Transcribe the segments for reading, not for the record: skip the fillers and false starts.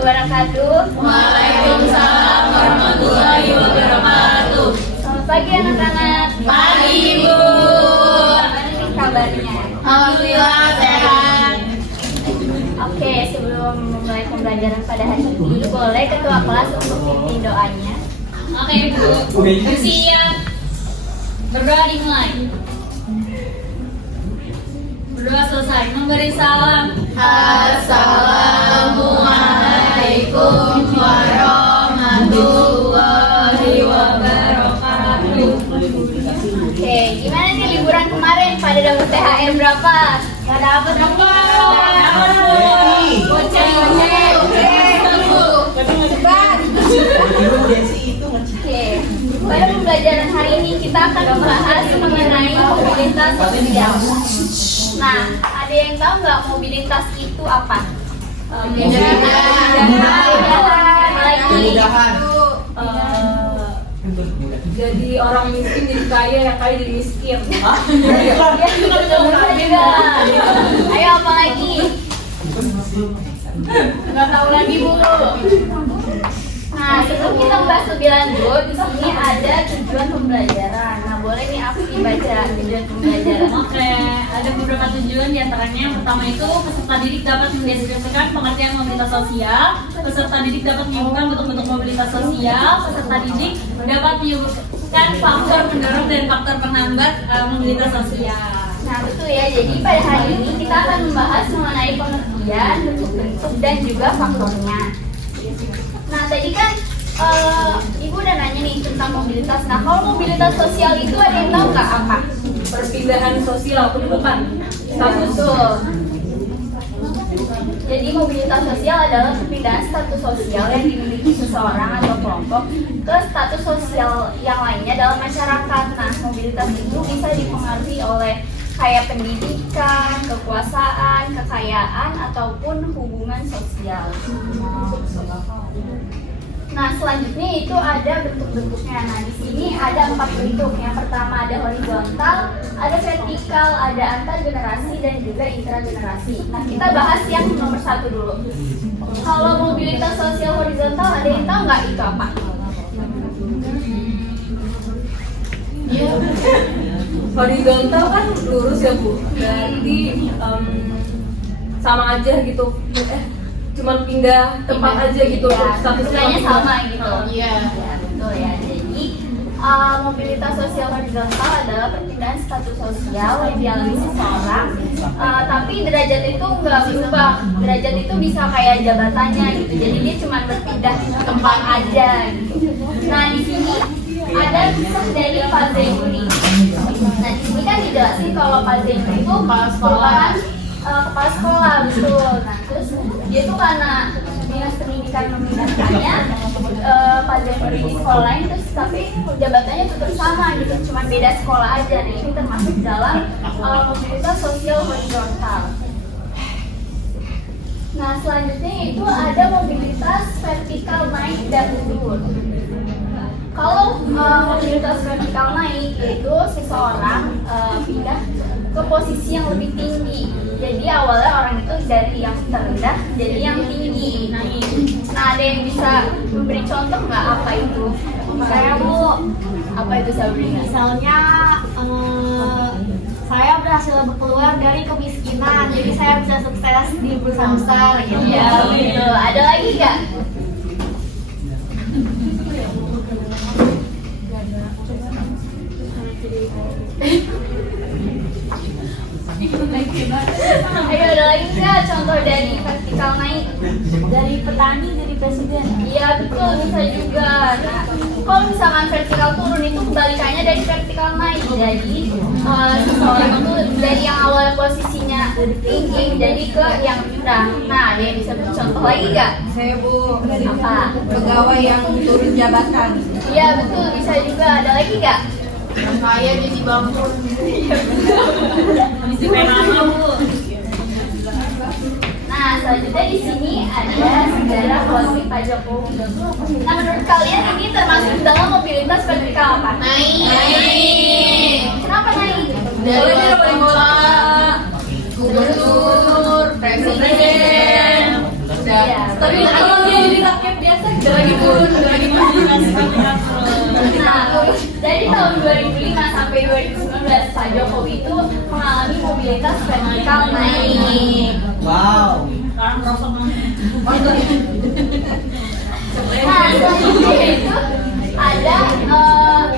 wabarakatuh. Waalaikumsalam warahmatullahi wabarakatuh. Selamat pagi anak-anak. Pagi Ibu. Gimana nih kabarnya? Alhamdulillah sehat. Oke, sebelum memulai pembelajaran pada hari ini, boleh ketua kelas untuk pimpin doanya. Oke Ibu. Bersiap. Berdoa dimulai. Berdoa selesai. Memberi salam. Assalamualaikum warahmatullahi wabarakatuh. Oke, gimana nih liburan kemarin? Pada dapat THR berapa? Gak dapat dong. Oke, pada pembelajaran hari ini kita akan membahas mengenai mobilitas sosial. Nah, ada yang tahu nggak mobilitas itu apa? Jadi orang miskin jadi kaya, yang kaya jadi miskin. Ayo apa lagi? Nggak tahu lagi Bu. Nah, sebelum kita bahas lebih lanjut, di sini ada tujuan pembelajaran. Nah, boleh nih aku dibaca tujuan pembelajaran. Oke, ada beberapa tujuan diantaranya. Yang pertama itu peserta didik dapat mendeskripsikan pengertian mobilitas sosial. Peserta didik dapat menyebutkan bentuk-bentuk mobilitas sosial. Peserta didik dapat menyebutkan faktor pendorong dan faktor penhambat mobilitas sosial. Nah, betul ya. Jadi pada hari ini kita akan membahas mengenai pengertian, bentuk-bentuk, dan juga faktornya. Nah, tadi kan Ibu udah nanya nih tentang mobilitas. Nah, kalau mobilitas sosial itu ada yang tahu nggak apa? Perpindahan sosial, bukan? Betul. Jadi mobilitas sosial adalah perpindahan status sosial yang dimiliki seseorang atau kelompok ke status sosial yang lainnya dalam masyarakat. Nah, mobilitas itu bisa dipengaruhi oleh kayak pendidikan, kekuasaan, kekayaan, ataupun hubungan sosial. Nah, selanjutnya itu ada bentuk-bentuknya. Nah, di sini ada 4 bentuk. Yang pertama ada horizontal, ada vertikal, ada antar generasi, dan juga intragenerasi. Nah, kita bahas yang nomor 1 dulu. Kalau mobilitas sosial horizontal, ada yang tahu nggak itu apa? Horizontal kan lurus ya Bu. Berarti sama aja gitu. Cuman pindah tempat aja gitu. Statusnya sama gitu. Iya. Ya, betul ya. Jadi mobilitas sosial horizontal adalah perpindahan status sosial yang dialami seseorang, tapi derajat itu nggak berubah. Derajat itu bisa kayak jabatannya gitu. Jadi dia cuma berpindah tempat aja gitu. Nah, di sini ada kisah dari Pak Zainuri. Nah, di sini kan dijelasin kalau Pak Zainuri itu merupakan kepala sekolah, betul. Nah, terus dia tuh karena dinas pendidikan memindahkannya Pak Zainuri di sekolah lain, terus tapi jabatannya tetap sama gitu, cuma beda sekolah aja. Nah, ini termasuk dalam mobilitas sosial horizontal. Nah, selanjutnya itu ada mobilitas vertikal naik dan turun. Kalau mobilitas vertikal naik, yaitu seseorang pindah ke posisi yang lebih tinggi. Jadi awalnya orang itu dari yang terendah jadi yang tinggi. Nah, ada yang bisa memberi contoh nggak apa itu? Saya Bu, Apa itu Sabrina? misalnya saya berhasil keluar dari kemiskinan, jadi saya bisa sukses di perusahaan besar gitu. Iya, betul. Ada lagi nggak? Ayo, ada lagi nggak contoh dari vertikal naik? Dari petani jadi presiden. Iya, betul, bisa juga. Nah, kalau misalkan vertikal turun itu kebalikannya dari vertikal naik. Jadi seseorang itu dari yang awal posisinya tinggi jadi ke yang rendah. Nah, ada yang bisa contoh lagi nggak? Saya Bu, Apa? pegawai yang turun jabatan. Iya, betul, bisa juga. Ada lagi nggak? Saya jadi bangku. Misi penama Bu. Nah, selanjutnya di sini ada sejarah politik Pak Jokowi. Nah, menurut kalian ini termasuk dalam mobilitas vertikal apa? Naik. Kenapa naik? Dari wali kota, gubernur, presiden. Iya, Tapi kalau dia jadi rakyat biasa, udah lagi turun, udah lagi Menjelaskan ya, Nah, dari tahun 2005 sampai 2019 Pak Jokowi itu mengalami mobilitas vertikal naik. Wow. sekarang merosot banget. Nah, selanjutnya itu ada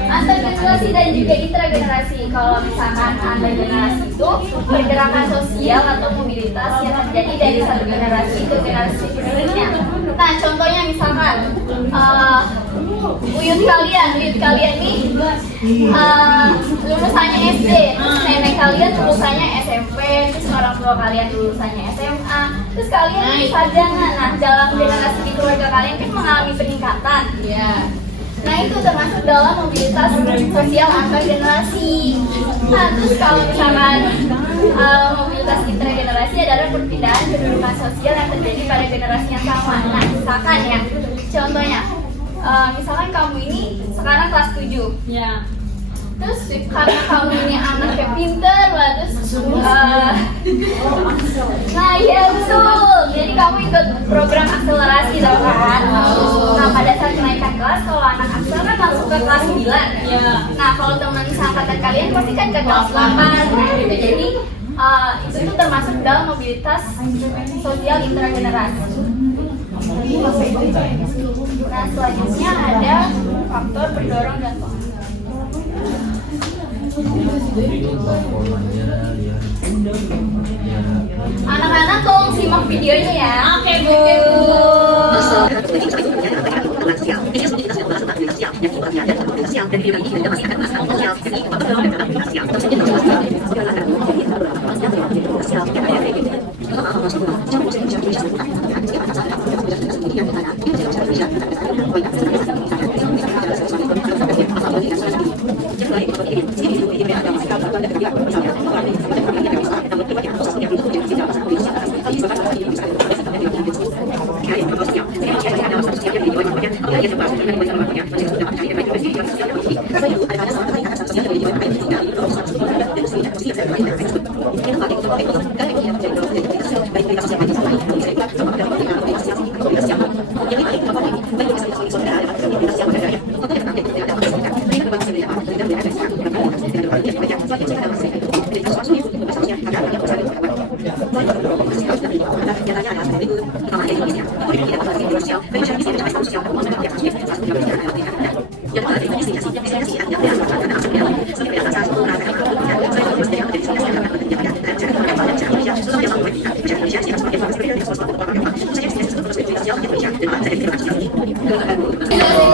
antar generasi dan juga intragenerasi. Kalau misalkan antar generasi itu pergerakan sosial atau mobilitas yang terjadi dari satu generasi ke generasi berikutnya. Nah, contohnya misalkan uyut kalian nih lulusannya SD, terus nenek kalian lulusannya SMP, terus orang tua kalian lulusannya SMA, terus kalian sarjana. Nah, dalam generasi di keluarga kalian kan mengalami peningkatan. Iya. Nah, itu termasuk dalam mobilitas sosial antar generasi. Nah, terus kalau misalkan mobilitas intergenerasi adalah perpindahan kedudukan sosial yang terjadi pada generasi yang sama. Nah, misalkan ya, contohnya, misalkan kamu ini sekarang kelas 7. Ya. Terus karena kamu ini anaknya pinter lah, terus nah iya betul, jadi kamu ikut program akselerasi tau kan. Nah, pada saat kenaikan kelas, kalau anak aksel kan langsung ke kelas 9. Ya. Nah, kalau teman seangkatan kalian pasti kan ke kelas 8. Nah, gitu. Jadi itu tuh termasuk dalam mobilitas sosial intragenerasi. Nah, selanjutnya ada faktor pendorong dan anak-anak tolong simak videonya ya. Oke, Bu.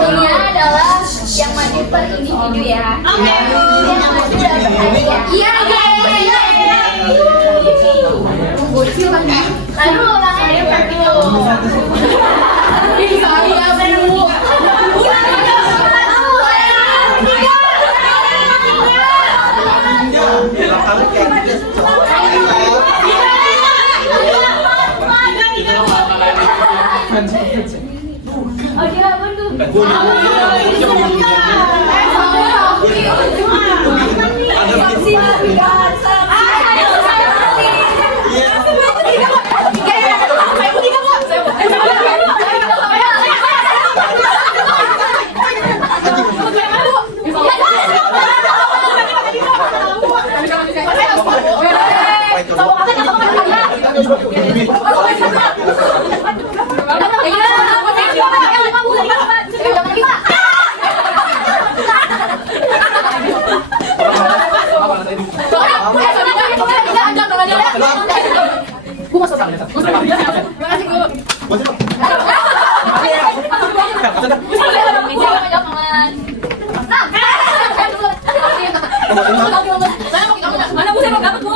Ini adalah yang maju per individu ya. Oke, Bu. Yang maju dapat hadiah. Iya. Lalu ulangnya seperti itu. Oke, apa tuh? Mana Bu, saya mau dapat, Bu.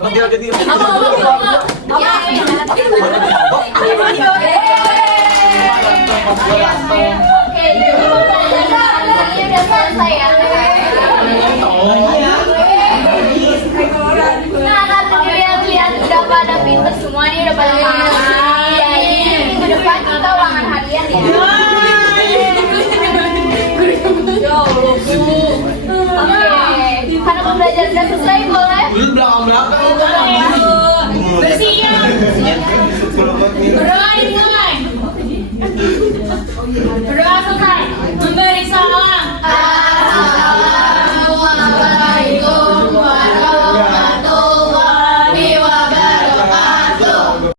Oke, jadi ini udah selesai ya. udah pada paham. Ya, ini minggu depan kita ulangan harian ya. Ya Allah, Bu. Oke, karena pembelajaran sudah selesai boleh. Lu belakang-belakang. Bersih ya. Kalau buat minum. Berdoa dimulai.